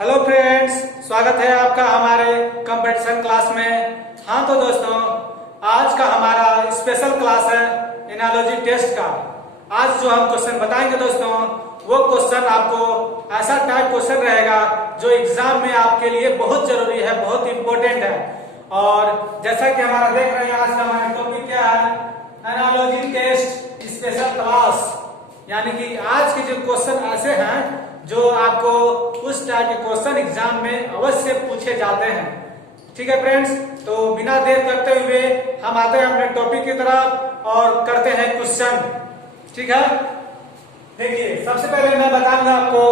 Hello friends, स्वागत है आपका हमारे कंपटीशन क्लास में। हाँ तो दोस्तों, आज का हमारा स्पेशल क्लास है एनालॉजी टेस्ट का। आज जो हम क्वेश्चन बताएंगे दोस्तों, वो क्वेश्चन आपको ऐसा टाइप क्वेश्चन रहेगा जो एग्जाम में आपके लिए बहुत जरूरी है, बहुत इंपॉर्टेंट है। और जैसा कि हमारा देख रहे हैं, आज का हमारा टॉपिक क्या है, एनालॉजी टेस्ट स्पेशल क्लास। यानी कि आज के जो क्वेश्चन ऐसे हैं जो आपको उस टाइप के क्वेश्चन एग्जाम में अवश्य पूछे जाते हैं। ठीक है फ्रेंड्स, तो बिना देर करते हुए हम आते हैं अपने टॉपिक की तरफ और करते हैं क्वेश्चन। ठीक है, देखिए सबसे पहले मैं बताऊंगा आपको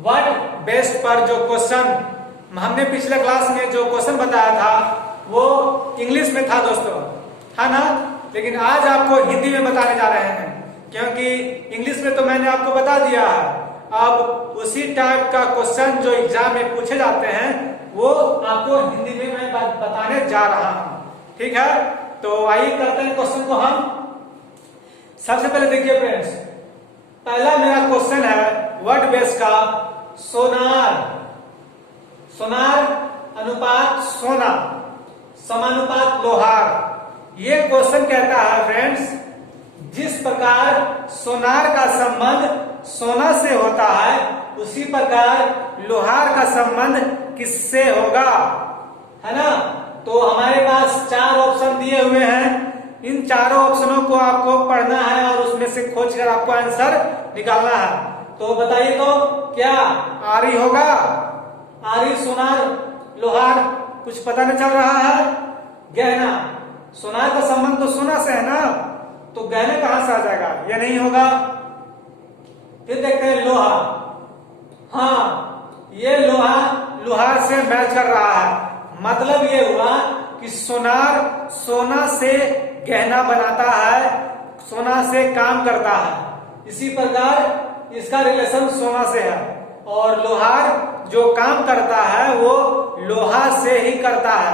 वर्ड बेस्ड पर जो क्वेश्चन हमने पिछले क्लास में जो क्वेश्चन बताया था वो इंग्लिश में था दोस्तों, है ना। लेकिन आज आपको हिंदी में बताने जा रहे हैं, क्योंकि इंग्लिश में तो मैंने आपको बता दिया है। अब उसी टाइप का क्वेश्चन जो एग्जाम में पूछे जाते हैं वो आपको हिंदी में मैं बताने जा रहा हूं। ठीक है, तो आइए करते हैं क्वेश्चन को हम। सबसे पहले देखिए फ्रेंड्स, पहला मेरा क्वेश्चन है वर्ड बेस का सोनार। सोनार अनुपात सोना समानुपात लोहार। ये क्वेश्चन कहता है फ्रेंड्स, जिस प्रकार सोनार का संबंध सोना से होता है उसी प्रकार लोहार का संबंध किससे होगा, है ना। तो हमारे पास चार ऑप्शन दिए हुए हैं। इन चारों ऑप्शनों को आपको पढ़ना है और उसमें से खोजकर आपको आंसर निकालना है। तो बताइए, तो क्या आरी होगा? आरी सोनार लोहार कुछ पता नहीं चल रहा है। गहना, सोनार का संबंध तो सोना से है ना, तो गहने कहां से आ जाएगा, ये नहीं होगा। फिर देखते हैं लोहा। हाँ, ये लोहा लोहार से मैच कर रहा है। मतलब ये हुआ कि सोनार सोना से गहना बनाता है, सोना से काम करता है। इसी प्रकार इसका रिलेशन सोना से है। और लोहार जो काम करता है वो लोहा से ही करता है,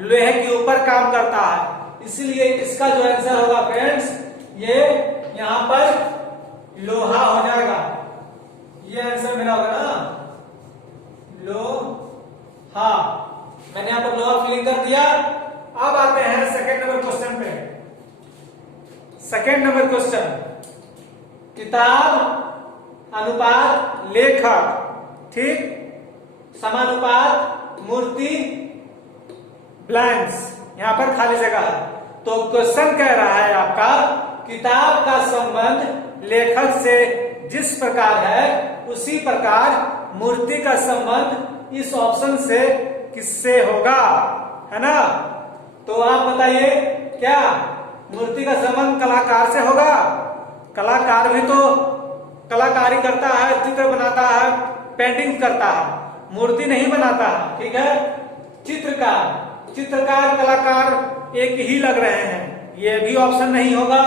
लोहे के ऊपर काम करता है। इसलिए इसका जो आंसर होगा फ्रेंड्स, ये यहां पर लोहा हो जाएगा। ये आंसर मेरा होगा ना, लोहा। मैंने यहां पर लोहा फिलिंग कर दिया। अब आते हैं सेकंड नंबर क्वेश्चन पे। सेकंड नंबर क्वेश्चन, किताब अनुपात लेखक, ठीक, समानुपात मूर्ति ब्लैंक्स, यहां पर खाली जगह है। तो क्वेश्चन कह रहा है आपका, किताब का संबंध लेखक से जिस प्रकार है उसी प्रकार मूर्ति का संबंध इस ऑप्शन से किससे होगा, है ना। तो आप बताइए, क्या मूर्ति का संबंध कलाकार से होगा? कलाकार भी तो कलाकारी करता है, चित्र बनाता है, पेंटिंग करता है, मूर्ति नहीं बनाता है। ठीक है, चित्रकार, चित्रकार कलाकार एक ही लग रहे हैं, ये भी ऑप्शन नहीं होगा।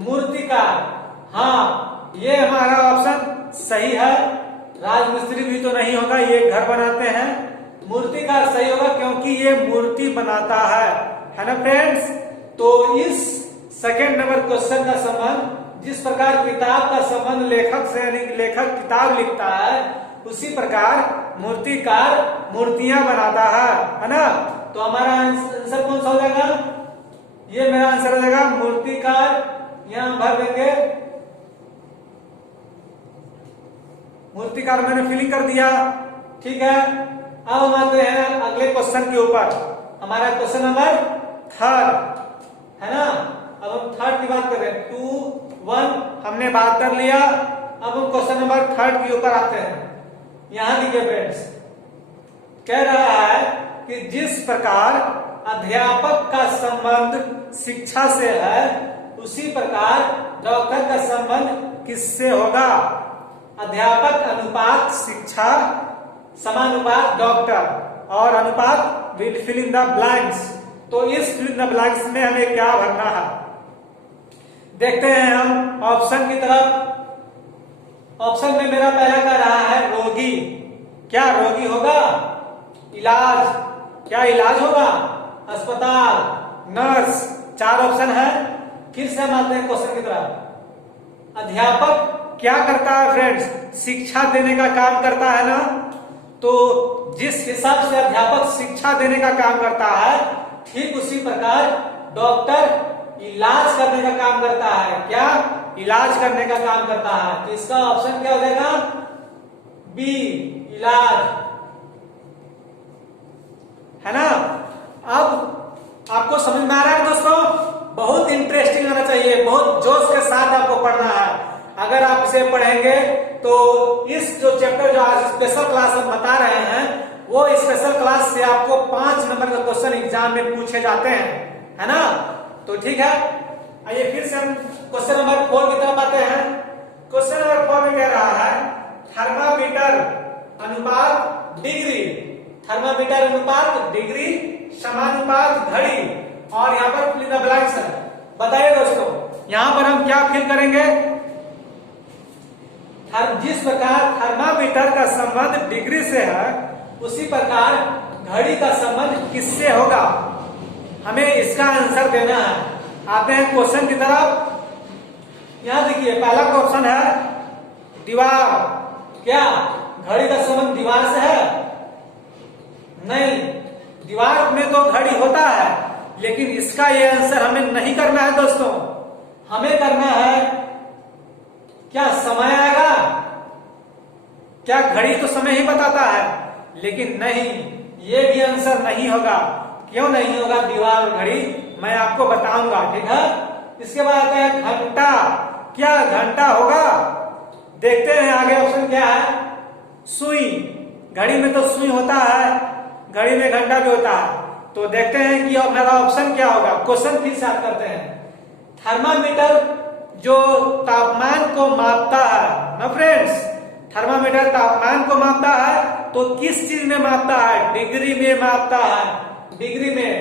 मूर्तिकार, हाँ ये हमारा ऑप्शन सही है। राजमिस्त्री भी तो नहीं होगा, ये घर बनाते हैं। मूर्तिकार सही होगा क्योंकि ये मूर्ति बनाता है ना फ्रेंड्स। तो इस सेकंड नंबर क्वेश्चन का संबंध, जिस प्रकार किताब का संबंध लेखक से, यानी लेखक किताब लिखता है, उसी प्रकार मूर्तिकार मूर्तियां बनाता है ना। तो हमारा आंसर कौन सा हो जाएगा? ये मेरा आंसर हो जाएगा मूर्तिकार। यहां भर देंगे मूर्तिकार, मैंने फिलिंग कर दिया। ठीक है, अब हम आते हैं अगले क्वेश्चन के ऊपर। हमारा क्वेश्चन नंबर थर्ड है ना। अब हम थर्ड की बात कर रहे हैं। 2, 1 हमने बात कर लिया। अब हम क्वेश्चन नंबर थर्ड के ऊपर आते हैं। यहां देखिए फ्रेंड्स, कह रहा है कि जिस प्रकार अध्यापक का संबंध शिक्षा से है उसी प्रकार डॉक्टर का संबंध किससे होगा? अध्यापक अनुपात शिक्षा समानुपात डॉक्टर, और अनुपात will fill in the blanks. तो इस फिल इन द ब्लैंक्स में हमें क्या भरना है, देखते हैं हम ऑप्शन की तरफ। ऑप्शन में मेरा पहला कह रहा है रोगी। क्या रोगी होगा? इलाज, क्या इलाज होगा? अस्पताल, नर्स, चार ऑप्शन है। फिर से हम आते हैं क्वेश्चन की तरफ। अध्यापक क्या करता है फ्रेंड्स? शिक्षा देने का काम करता है ना। तो जिस हिसाब से अध्यापक शिक्षा देने का काम करता है, ठीक उसी प्रकार डॉक्टर इलाज करने का काम करता है। क्या? इलाज करने का काम करता है। तो इसका ऑप्शन क्या हो जाएगा? बी, इलाज, है ना। अब आपको समझ में आ रहा है दोस्तों? बहुत इंटरेस्टिंग होना चाहिए, बहुत जोश के साथ आपको पढ़ना है। अगर आप इसे पढ़ेंगे तो इस जो चैप्टर जो आज स्पेशल क्लास हम बता रहे हैं, वो स्पेशल क्लास से आपको 5 नंबर का क्वेश्चन एग्जाम में पूछे जाते हैं, है ना। तो ठीक है, आइए फिर से हम क्वेश्चन नंबर 4 की तरफ आते हैं। क्वेश्चन नंबर 4 में कह रहा है थर्मामीटर अनुपात डिग्री, थर्मामीटर अनुपात डिग्री समानुपात घड़ी, और यहाँ पर फिल इन द ब्लैंक्स है। बताइए दोस्तों, यहाँ पर हम क्या फिल करेंगे? जिस प्रकार थर्मामीटर का संबंध डिग्री से है, उसी प्रकार घड़ी का संबंध किससे होगा? हमें इसका आंसर देना है। आते हैं क्वेश्चन की तरफ। यहां देखिए, पहला क्वेश्चन है दीवार। क्या घड़ी का संबंध दीवार से है? नहीं, दीवार में तो घड़ी होता है, लेकिन इसका ये आंसर हमें नहीं करना है दोस्तों। हमें करना है क्या समय आएगा? क्या घड़ी तो समय ही बताता है, लेकिन नहीं, ये भी आंसर नहीं होगा। क्यों नहीं होगा दीवार और घड़ी? मैं आपको बताऊंगा, ठीक है। इसके बाद आता है घंटा। क्या घंटा होगा? देखते हैं आगे ऑप्शन क्या है। सुई, घड़ी में तो सुई होता है, घड़ी में घंटा भी होता है। तो देखते हैं कि अब मेरा ऑप्शन क्या होगा। क्वेश्चन फिर से करते हैं। थर्मामीटर जो तापमान को मापता है ना फ्रेंड्स, थर्मामीटर तापमान को मापता है, तो किस चीज में मापता है? डिग्री में मापता है। डिग्री में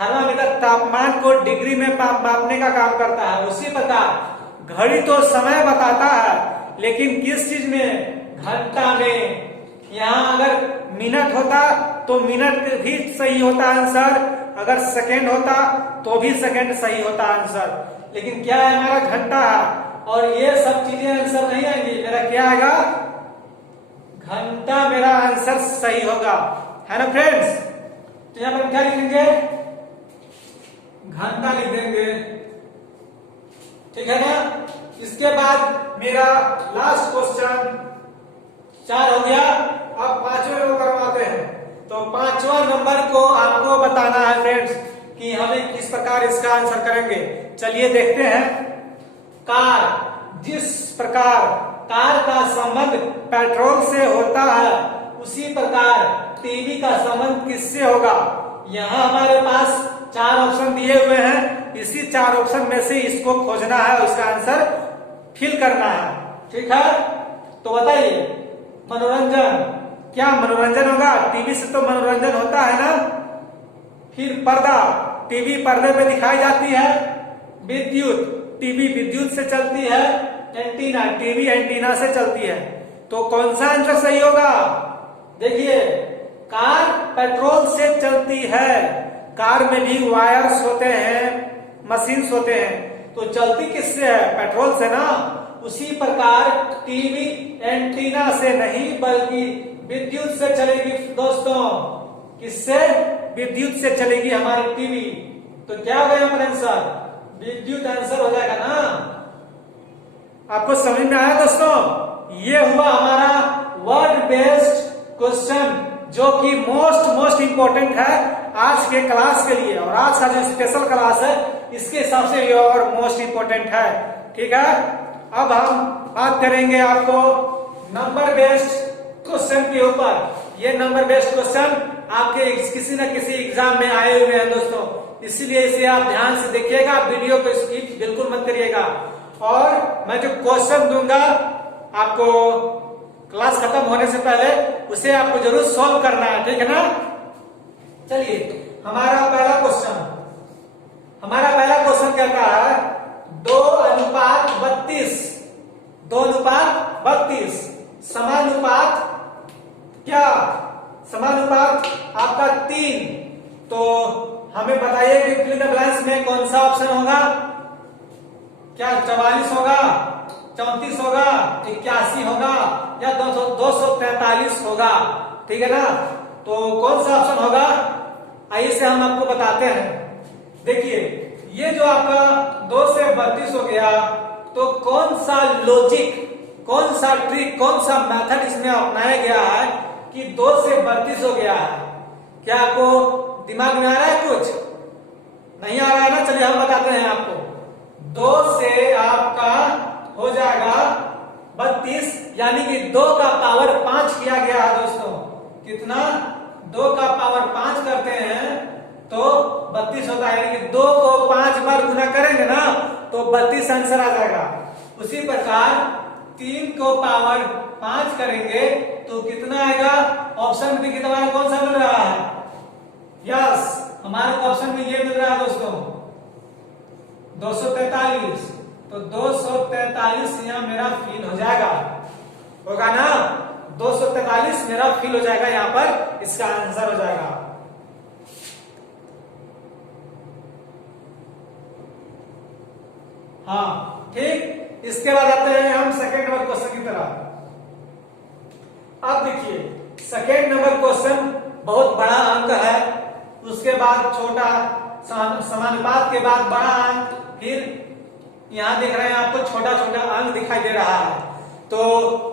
थर्मामीटर तापमान को डिग्री में मापने का काम करता है। उसी प्रकार घड़ी तो समय बताता है, लेकिन किस चीज में? घंटा में। यहाँ अगर मिनट होता तो मिनट भी सही होता आंसर, अगर सेकेंड होता तो भी सेकेंड सही होता आंसर, लेकिन क्या है? हमारा घंटा है। और ये सब चीजें आंसर नहीं आएंगी। मेरा क्या आएगा? घंटा मेरा आंसर सही होगा, है ना फ्रेंड्स। तो यहां पर क्या लिखेंगे? घंटा लिख देंगे, ठीक है ना। इसके बाद मेरा लास्ट क्वेश्चन 4 हो गया। अब 5वें नंबर करवाते हैं। तो 5वां नंबर को आपको बताना है फ्रेंड्स कि हमें किस प्रकार इसका आंसर करेंगे। चलिए देखते हैं। कार, जिस प्रकार कार का संबंध पेट्रोल से होता है, उसी प्रकार टीवी का संबंध किससे होगा? यहाँ हमारे पास 4 ऑप्शन दिए हुए हैं। इसी 4 ऑप्शन में से इसको खोजना है, उसका आंसर फिल करना है, ठीक है। तो बताइए, मनोरंजन, क्या मनोरंजन होगा? टीवी से तो मनोरंजन होता है ना। फिर पर्दा, टीवी पर्दे पे दिखाई जाती है। विद्युत, टीवी विद्युत से चलती है। एंटीना, टीवी एंटीना से चलती है। तो कौन सा आंसर सही होगा? देखिए, कार पेट्रोल से चलती है। कार में भी वायर्स होते हैं, मशीन्स होते हैं, तो चलती किससे है? पेट्रोल से ना। उसी प्रकार टीवी एंटीना से नहीं, बल्कि विद्युत से चलेगी दोस्तों। किससे? विद्युत से चलेगी हमारी टीवी। तो क्या हो गया हमारा आंसर? विद्युत आंसर हो जाएगा ना। आपको समझ में आया दोस्तों? ये हुआ हमारा वर्ड बेस्ड क्वेश्चन, जो कि मोस्ट इंपॉर्टेंट है आज के क्लास के लिए। और आज का जो स्पेशल क्लास है, इसके हिसाब से ये और मोस्ट इंपॉर्टेंट है, ठीक है। अब हम बात करेंगे आपको नंबर बेस्ड क्वेश्चन के ऊपर। ये नंबर बेस्ड क्वेश्चन आपके किसी न किसी एग्जाम में आए हुए हैं दोस्तों, इसलिए इसे आप ध्यान से देखिएगा, वीडियो को स्किप बिल्कुल मत करिएगा। और मैं जो क्वेश्चन दूंगा आपको क्लास खत्म होने से पहले, उसे आपको जरूर सॉल्व करना है, ठीक है ना। चलिए, हमारा पहला क्वेश्चन कहता है 2:32, 2:32 समानुपात क्या? समानुपात आपका 3। तो हमें बताइए कि फिल इन द ब्लैंक्स में कौन सा ऑप्शन होगा? क्या 44 होगा? 34 होगा, 81 होगा या 243 होगा, ठीक है ना। तो कौन सा ऑप्शन होगा, आइए से हम आपको बताते हैं। देखिए ये जो आपका 2 से 32 हो गया, तो कौन सा लॉजिक, कौन सा ट्रिक, कौन सा मेथड इसमें अपनाया गया है कि 2 से 32 हो गया है। क्या आपको दिमाग में आ रहा है, कुछ नहीं आ रहा है ना, चलिए हम बताते हैं आपको। 2 से आपका हो जाएगा 32, यानी कि 2 का पावर 5 किया गया है दोस्तों। कितना, 2 का पावर 5 करते हैं तो 32 होता है, यानी कि 2 को 5 बार गुना करेंगे ना तो 32 आंसर आ जाएगा। उसी प्रकार 3 को पावर 5 करेंगे तो कितना आएगा, ऑप्शन में देखिए हमारा कौन सा मिल रहा है, यस हमारे ऑप्शन में ये मिल रहा है दोस्तों 243। तो 243 यहाँ मेरा फील हो जाएगा, होगा ना, 243 मेरा फील हो जाएगा, यहाँ पर इसका आंसर हो जाएगा। हाँ ठीक, इसके बाद आते हैं हम सेकेंड नंबर क्वेश्चन की तरफ। अब देखिए सेकेंड नंबर क्वेश्चन बहुत बड़ा अंक है, उसके बाद छोटा समानुपात के बाद बड़ा अंक, फिर यहाँ देख रहे हैं आपको छोटा छोटा अंक दिखाई दे रहा है। तो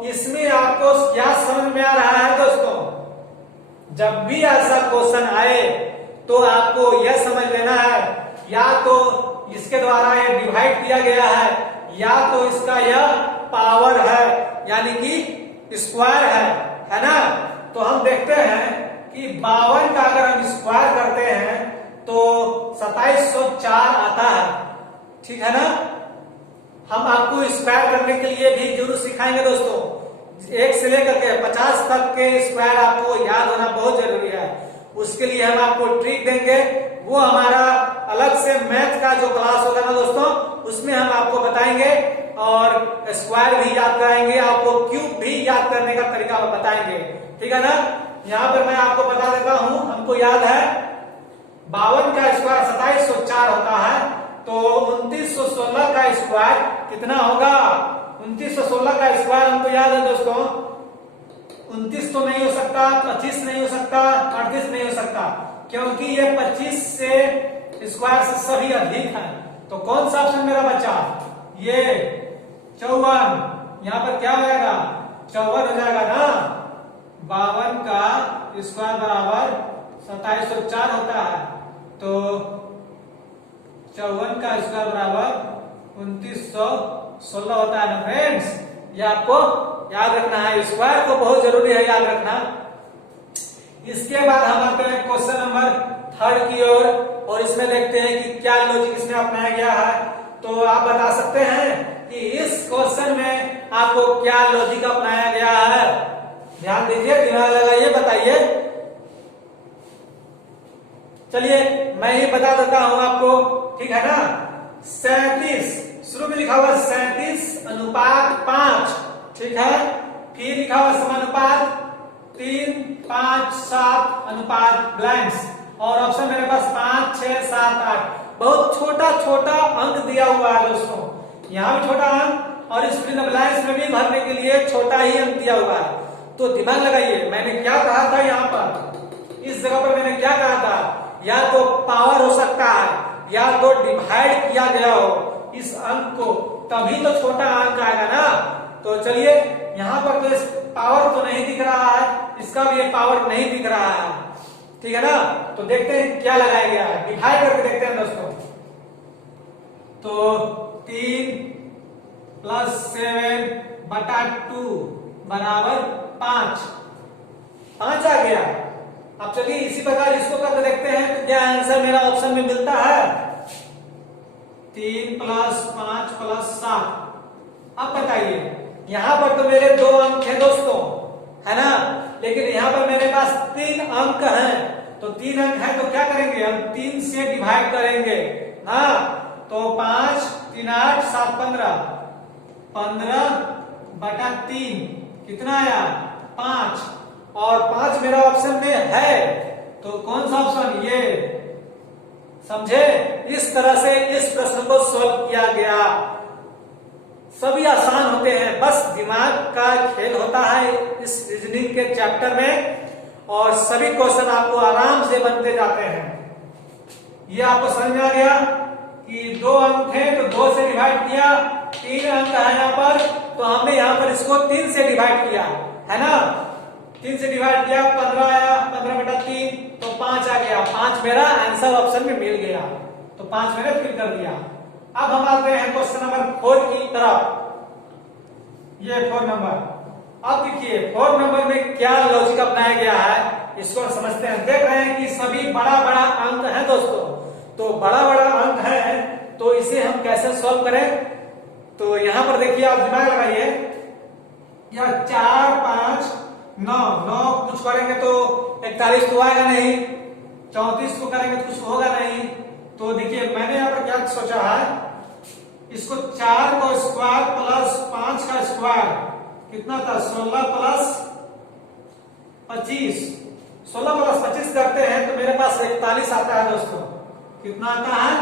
इसमें आपको क्या समझ में आ रहा है दोस्तों, जब भी ऐसा क्वेश्चन आए तो आपको यह समझ लेना है, या तो इसके द्वारा ये डिवाइड किया गया है, या तो इसका यह पावर है, यानी कि स्क्वायर है ना। तो हम देखते हैं कि 52 का अगर हम स्क्वायर करते हैं तो 2704 आता है, ठीक है ना। हम आपको स्क्वायर करने के लिए भी जरूर सिखाएंगे दोस्तों, 1 से लेकर के 50 तक के स्क्वायर आपको याद होना बहुत जरूरी है। उसके लिए हम आपको ट्रिक देंगे, वो हमारा अलग से मैथ का जो क्लास होगा ना दोस्तों, उसमें हम आपको बताएंगे और स्क्वायर भी याद कराएंगे, आपको क्यूब भी याद करने का तरीका बताएंगे, ठीक है ना। यहाँ पर मैं आपको बता देता हूं, हमको याद है 52 का स्क्वायर 2704 होता है, तो 2916 का स्क्वायर कितना होगा, 2916 का स्क्वायर हमको याद है दोस्तों, 29 तो नहीं हो सकता, 25 नहीं हो सकता, 38 नहीं हो सकता, क्योंकि ये 25 से स्क्वायर से सभी अधिक है। तो कौन सा ऑप्शन मेरा बचा, ये 54, यहाँ पर क्या हो जाएगा 54 हो जाएगा ना। 52 का स्क्वायर बराबर 2704 होता है, तो 54 का स्क्वायर बराबर 2916 होता है ना फ्रेंड्स। ये आपको याद रखना है, स्क्वायर को बहुत जरूरी है याद रखना। इसके बाद हम आते हैं क्वेश्चन नंबर 3 की ओर, और इसमें देखते हैं कि क्या लॉजिक इसमें अपनाया गया है। तो आप बता सकते हैं कि इस क्वेश्चन में आपको क्या लॉजिक अपनाया गया है, ध्यान दीजिए, दिमाग लगाइए, बताइए। चलिए मैं ही बता देता हूं आपको, ठीक है ना। 37 शुरू में लिखा हुआ 37:5, ठीक है, फिर लिखा हुआ समानुपात 3, 5, 7 अनुपात ब्लैंक्स, और ऑप्शन मेरे पास 5, 6, 7, 8। बहुत छोटा छोटा अंक दिया हुआ है दोस्तों, यहाँ भी छोटा अंक और इस ब्लैंक्स में भी भरने के लिए छोटा ही अंक दिया हुआ है। तो दिमाग लगाइए, मैंने क्या कहा था, यहाँ पर इस जगह पर मैंने क्या कहा था, या तो पावर हो सकता है या तो डिवाइड किया गया हो इस अंक को, तभी तो छोटा अंक आएगा ना। तो चलिए यहाँ पर तो इस पावर तो नहीं दिख रहा है, इसका भी पावर नहीं दिख रहा है, ठीक है ना। तो देखते हैं क्या लगाया गया है, डिवाइड करके देखते हैं दोस्तों। तो 3 + 7/2 बराबर 5 आ गया। अब चलिए इसी प्रकार इसको करके देखते हैं तो क्या आंसर मेरा ऑप्शन में मिलता है, 3 + 5 + 7। अब बताइए, यहां पर तो मेरे 2 अंक हैं दोस्तों, है ना, लेकिन यहां पर मेरे पास 3 अंक हैं। तो 3 अंक हैं तो क्या करेंगे, हम 3 से डिवाइड करेंगे ना। तो 5, 3, 8, 7, 15, 15/3 कितना आया, 5, और 5 मेरा ऑप्शन में है, तो कौन सा ऑप्शन, ये, समझे। इस तरह से इस प्रश्न को सॉल्व किया गया, सभी आसान होते हैं, बस दिमाग का खेल होता है इस रीजनिंग के चैप्टर में, और सभी क्वेश्चन आपको आराम से बनते जाते हैं। ये आपको समझ में आ गया कि 2 अंक थे तो 2 से डिवाइड किया, 3 अंक है यहाँ पर तो हमने यहाँ पर इसको 3 से डिवाइड किया, है ना। 3 से डिवाइड किया, 15 आया, 15/3 तो 5 आ गया। 5 मेरा आंसर ऑप्शन में मिल गया, तो 5 मैंने फिल कर दिया। अब हम आते हैं क्वेश्चन नंबर 4 की तरफ। ये 4 नंबर। अब देखिए 4 नंबर में क्या लॉजिक अपनाया गया है, इसको समझते हैं। देख रहे हैं कि सभी बड़ा बड़ा अंक है दोस्तों, तो बड़ा बड़ा अंक है तो इसे हम कैसे सॉल्व करें। तो यहां पर देखिए आप दिमाग लगाइए, या 4 5 9 9 कुछ करेंगे तो 41 तो आएगा नहीं, 34 को करेंगे तो कुछ होगा नहीं। तो देखिए मैंने यहाँ पर क्या सोचा है, इसको 4 का स्क्वायर प्लस 5 का स्क्वायर कितना था, 16 प्लस 25, 16 प्लस 25 करते हैं तो मेरे पास 41 आता है दोस्तों। कितना आता है,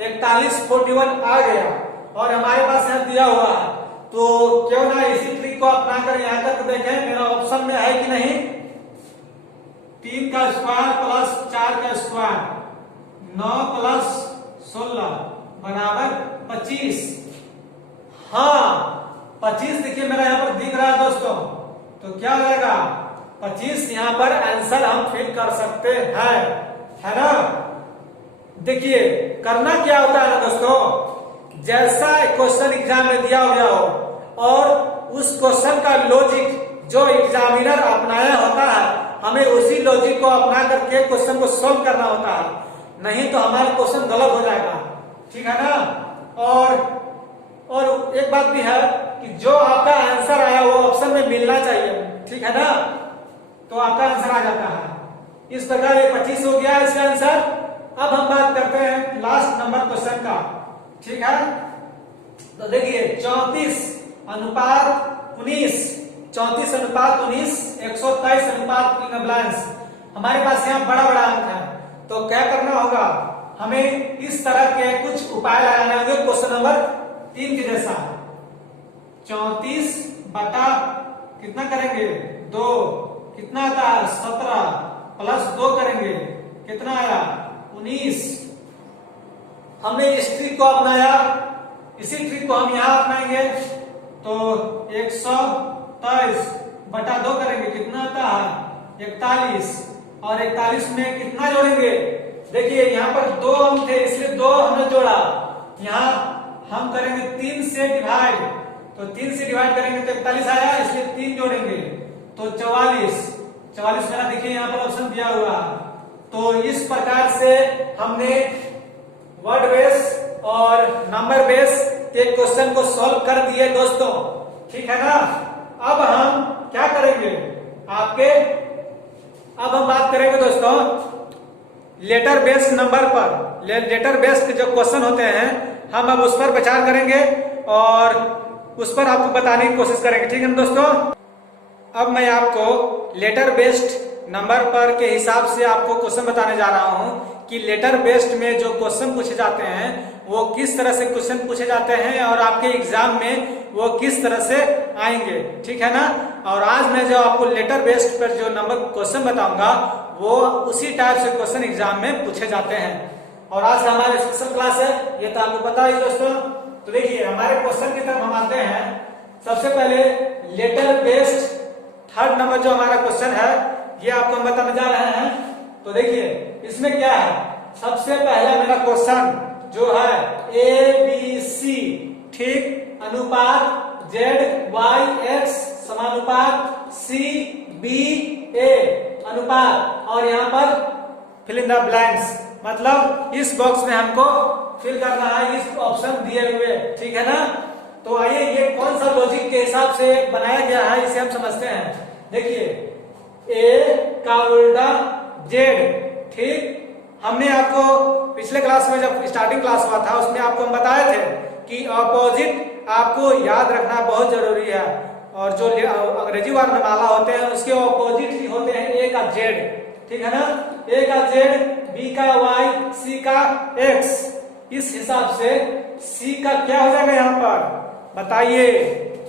41 41 आ गया, और हमारे पास यहाँ दिया हुआ है, तो क्यों ना इसी ट्रिक को अपना कर यहाँ तक देखें मेरा ऑप्शन में है कि नहीं। 3 का स्क्वायर प्लस 4 का स्क्वायर, 9 प्लस 16 बराबर 25। हाँ 25 देखिए मेरा यहाँ पर दिख रहा है दोस्तों, तो क्या हो जाएगा 25। यहाँ पर आंसर हम फिल कर सकते हैं, है ना। देखिए करना क्या होता है ना दोस्तों, जैसा क्वेश्चन एग्जाम में दिया गया हो और उस क्वेश्चन का लॉजिक जो एग्जामिनर अपनाया होता है, हमें उसी लॉजिक को अपना करके क्वेश्चन को सॉल्व करना होता है, नहीं तो हमारा क्वेश्चन गलत हो जाएगा, ठीक है ना। और एक बात भी है कि जो आपका आंसर आया वो ऑप्शन में मिलना चाहिए, ठीक है ना, तो आपका आंसर आ जाता है। इस प्रकार ये 25 हो गया इसका आंसर। अब हम बात करते हैं लास्ट नंबर क्वेश्चन का, ठीक है। तो देखिए 34 अनुपात 19, 34 अनुपात 19, 123 अनुपात 3 ब्लैंस। हमारे पास यहाँ बड़ा बड़ा अंक है, तो क्या करना होगा, हमें इस तरह के कुछ उपाय लगाने होंगे क्वेश्चन नंबर 3 के जैसा। 34 बटा कितना करेंगे 2, कितना आता है 17 प्लस 2 करेंगे कितना आया 19। हमने इस ट्रिक को अपनाया, इसी ट्रिक को हम यहाँ अपनाएंगे, तो 123 बटा 2 करेंगे कितना आता है 41, और 41 में कितना जोड़ेंगे। देखिए यहाँ पर 2 अंक थे इसलिए 2 हमने जोड़ा, यहाँ हम करेंगे 3 से डिवाइड, तो 3 से डिवाइड करेंगे तो 41 आया, इसलिए 3 जोड़ेंगे तो 44 मेरा देखिए यहाँ पर ऑप्शन दिया हुआ है। तो इस प्रकार से हमने वर्ड बेस और नंबर बेस के क्वेश्चन को सॉल्व कर दिए दोस्तों, ठीक है ना। अब हम क्या करेंगे अब हम बात करेंगे दोस्तों लेटर बेस्ड नंबर पर। लेटर बेस्ड जो क्वेश्चन होते हैं हम अब उस पर विचार करेंगे और उस पर आपको बताने की कोशिश करेंगे, ठीक है दोस्तों। अब मैं आपको लेटर बेस्ड नंबर पर के हिसाब से आपको क्वेश्चन बताने जा रहा हूं कि लेटर बेस्ड में जो क्वेश्चन पूछे जाते हैं वो किस तरह से क्वेश्चन पूछे जाते हैं और आपके एग्जाम में वो किस तरह से आएंगे, ठीक है ना। और आज मैं जो आपको लेटर बेस्ड पर जो नंबर क्वेश्चन बताऊंगा वो उसी टाइप से क्वेश्चन एग्जाम में पूछे जाते हैं। और आज का हमारा स्पेशल क्लास है, ये तो आपको पता ही दोस्तों। तो देखिए हमारे क्वेश्चन की तरफ हम आते हैं। सबसे पहले लेटर बेस्ड थर्ड नंबर जो हमारा क्वेश्चन है ये आपको हम बताने जा रहे हैं। तो देखिए इसमें क्या है, सबसे पहला मेरा क्वेश्चन जो है ABC, ठीक, अनुपात ZYX समानुपात CBA अनुपात, और यहाँ पर फिल इन द ब्लैंक्स, मतलब इस बॉक्स में हमको फिल करना है इस ऑप्शन दिए हुए, ठीक है ना। तो आइए ये कौन सा लॉजिक के हिसाब से बनाया गया है इसे हम समझते हैं। देखिए A का उल्टा Z, ठीक। हमने आपको पिछले क्लास में जब स्टार्टिंग क्लास हुआ था उसमें आपको हम बताए थे कि ऑपोजिट आपको याद रखना बहुत जरूरी है, और जो अंग्रेजी वर्णमाला होते हैं उसके ऑपोजिट ही होते हैं A का Z, ठीक है ना। A का Z, B का Y, C का X। इस हिसाब से C का क्या हो जाएगा यहाँ पर बताइए।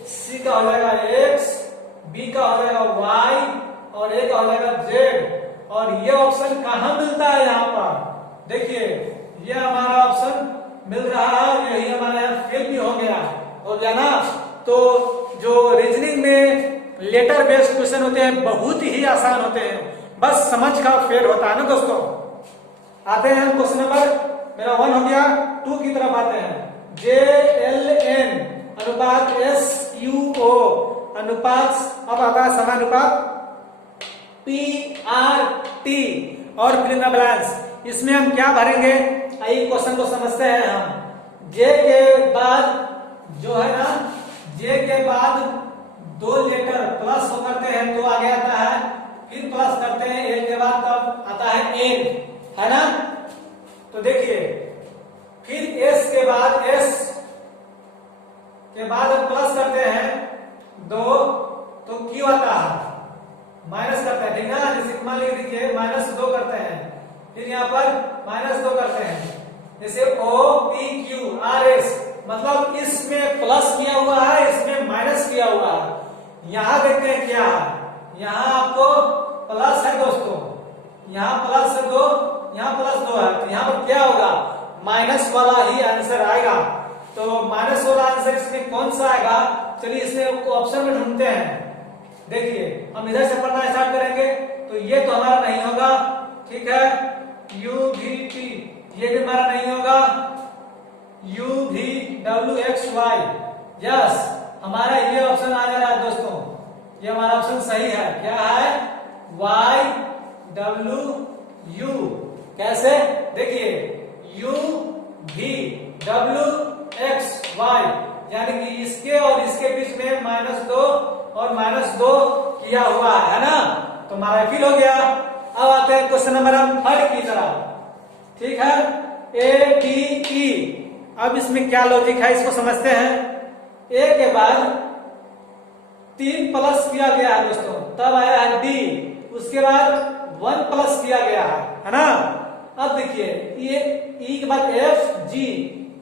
सी का हो जाएगा x, बी का हो जाएगा y और ए का हो जाएगा z। और ये ऑप्शन कहाँ मिलता है? यहाँ पर देखिए, ये हमारा ऑप्शन मिल रहा है, यही हमारा यहाँ फेल भी हो गया, हो गया ना। तो जो रीजनिंग में लेटर बेस्ड क्वेश्चन होते हैं बहुत ही आसान होते हैं, बस समझ का फेल होता है ना दोस्तों। आते हैं क्वेश्चन नंबर मेरा 1 हो गया, 2 की तरफ आते हैं। JLN अनुपात SUO अनुपात, अब आता है समानुपात PRT और फिल इन द ब्लैंक्स। इसमें हम क्या भरेंगे, आइए क्वेश्चन को समझते हैं हम। J के बाद जो है ना, J के बाद 2 लेटर प्लस हो करते हैं तो आगे आता है, फिर प्लस करते हैं L के बाद तब आता है N, है ना। तो देखिए, फिर S के बाद S के बाद प्लस करते हैं 2 तो Q आता है, माइनस करते हैं, ठीक ना। जैसे मान लीजिए देखिए -2 करते हैं, फिर यहाँ पर -2 करते हैं, जैसे OPQRS, मतलब इसमें प्लस किया हुआ है, इसमें माइनस किया हुआ है। यहाँ देखते हैं क्या है, यहाँ आपको प्लस है दोस्तों, यहाँ प्लस है 2, यहाँ +2 है, तो यहाँ पर क्या होगा, माइनस वाला ही आंसर आएगा। तो माइनस वाला आंसर इसमें कौन सा आएगा, चलिए इसमें ऑप्शन में ढूंढते हैं। देखिए हम इधर से पढ़ना स्टार्ट करेंगे, तो ये तो हमारा नहीं होगा, ठीक है। UVP ये भी हमारा नहीं होगा, UVWXY, यस हमारा ये ऑप्शन आ जा रहा है दोस्तों, ये हमारा ऑप्शन सही है। क्या है, YWU। कैसे, देखिए UVWXY, यानी कि इसके और इसके बीच में -2 और -2 किया हुआ है ना, तो हमारा फिल हो गया। अब आते हैं क्वेश्चन नंबर 3 की तरफ, ठीक है। ADE, अब इसमें क्या लॉजिक है इसको समझते हैं। ए के बाद 3 प्लस किया गया है दोस्तों, तब आया है D, उसके बाद 1 प्लस किया गया है ना। अब देखिए ये E के बाद FG,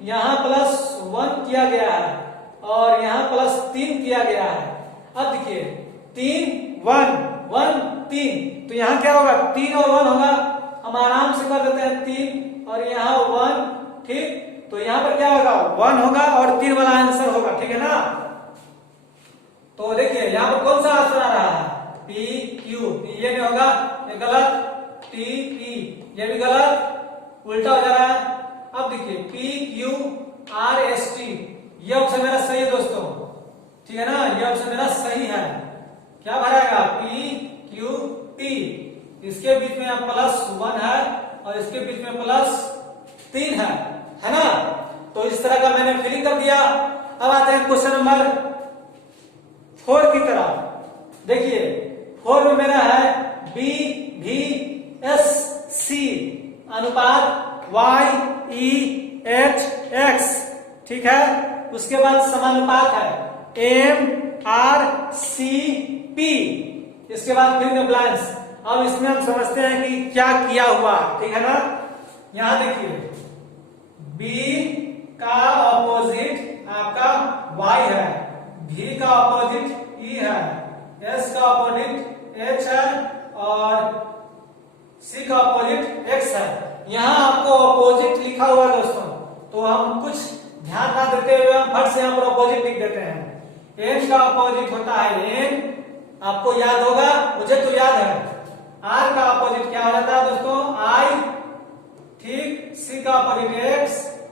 यहाँ +1 किया गया है और यहाँ +3 किया गया है। अब देखिए 3 1 1 3, तो यहाँ क्या होगा, 3 और 1 होगा, हम आराम से कर देते हैं 3 और यहाँ 1, ठीक। तो यहाँ पर क्या होगा, 1 होगा और 3 वाला आंसर होगा, ठीक है ना। तो देखिए यहाँ पर कौन सा आंसर आ रहा है, PQ, ये नहीं होगा, ये गलत, TP ये भी गलत, उल्टा हो जा रहा है। अब देखिए PQRST, ये ऑप्शन मेरा सही है दोस्तों, ठीक है ना, ये ऑप्शन मेरा सही है। क्या भराएगा, PQP, इसके बीच में +1 है और इसके बीच में +3 है ना। तो इस तरह का मैंने फिलिंग कर दिया। अब आते हैं क्वेश्चन नंबर 4 की तरफ। देखिए 4 में मेरा है BVSC अनुपात YEHX, ठीक है। उसके बाद समानुपात है MRCP, इसके बाद फिर ब्लैंक्स। अब इसमें हम समझते हैं कि क्या किया हुआ, ठीक है ना। यहां देखिए B का ऑपोजिट आपका Y है, V का ऑपोजिट E है, S का ऑपोजिट H है और C का ऑपोजिट X है। यहाँ आपको ऑपोजिट लिखा हुआ है दोस्तों, तो हम कुछ ध्यान ना देते हुए हम फट से यहाँ पर ऑपोजिट लिख देते हैं। N का ऑपोजिट होता है N, आपको याद होगा, मुझे तो याद है। R का ऑपोजिट क्या हो जाता है दोस्तों, I, ठीक। C का ऑपोजिट X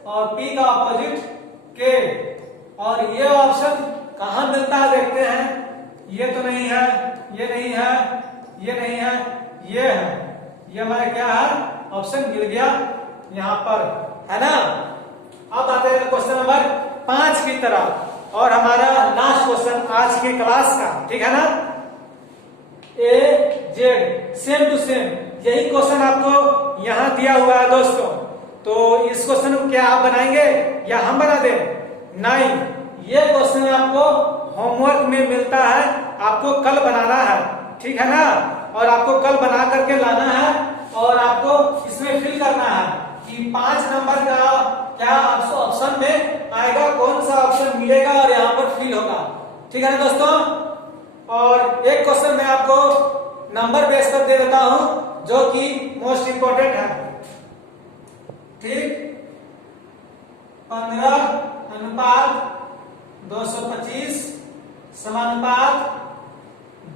और P का ऑपोजिट K। और ये ऑप्शन कहाँ मिलता है देखते हैं, ये तो नहीं है, ये नहीं है, ये नहीं है, ये है, ये हमारा क्या है, ऑप्शन मिल गया यहाँ पर, है ना। अब आते हैं क्वेश्चन नंबर 5 की तरफ और हमारा लास्ट क्वेश्चन आज के क्लास का, ठीक है ना। AZ सेम टू सेम, यही क्वेश्चन आपको यहाँ दिया हुआ है दोस्तों। तो इस क्वेश्चन को क्या आप बनाएंगे या हम बना दें, नहीं, ये क्वेश्चन आपको होमवर्क में मिलता है, आपको कल बनाना है, ठीक है ना। और आपको कल बना करके लाना है और आपको इसमें फिल करना है कि 5 नंबर का क्या ऑप्शन में आएगा, कौन सा ऑप्शन मिलेगा और यहाँ पर फिल होगा। ठीक है ना दोस्तों। और एक क्वेश्चन मैं आपको नंबर बेस पर दे देता हूं जो कि मोस्ट इंपोर्टेंट है। ठीक, 15:225 समानुपात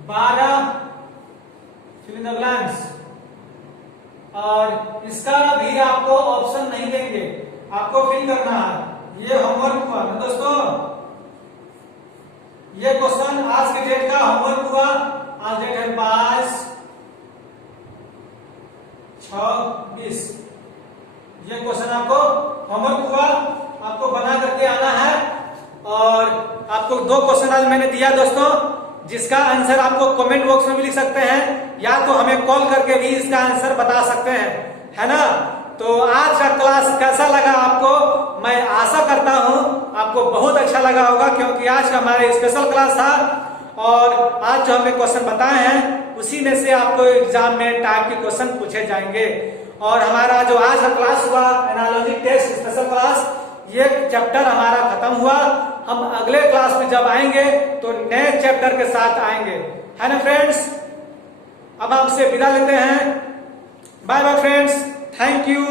12 फिल इन द ब्लैंक्स। और इसका भी आपको ऑप्शन नहीं देंगे, आपको फिल करना है। ये होमवर्क हुआ ना दोस्तों, ये क्वेश्चन आज के डेट का होमवर्क हुआ। आज डेट है 22/6/20। ये क्वेश्चन आपको होमवर्क हुआ, आपको बना करके आना है। और आपको 2 क्वेश्चन आज मैंने दिया दोस्तों, जिसका आंसर आपको कमेंट बॉक्स में भी लिख सकते हैं या तो हमें कॉल करके भी इसका आंसर बता सकते हैं, है ना। तो आज का क्लास कैसा लगा आपको, मैं आशा करता हूं आपको बहुत अच्छा लगा होगा, क्योंकि आज का हमारे स्पेशल क्लास था। और आज जो हमने क्वेश्चन बताए हैं उसी में से आपको एग्जाम में टाइप के क्वेश्चन पूछे जाएंगे। और हमारा जो आज का क्लास हुआ एनालॉजी टेस्ट स्पेशल क्लास, ये चैप्टर हमारा खत्म हुआ। हम अगले क्लास में जब आएंगे तो नए चैप्टर के साथ आएंगे, है ना फ्रेंड्स। अब आपसे विदा लेते हैं। Bye bye friends, thank you.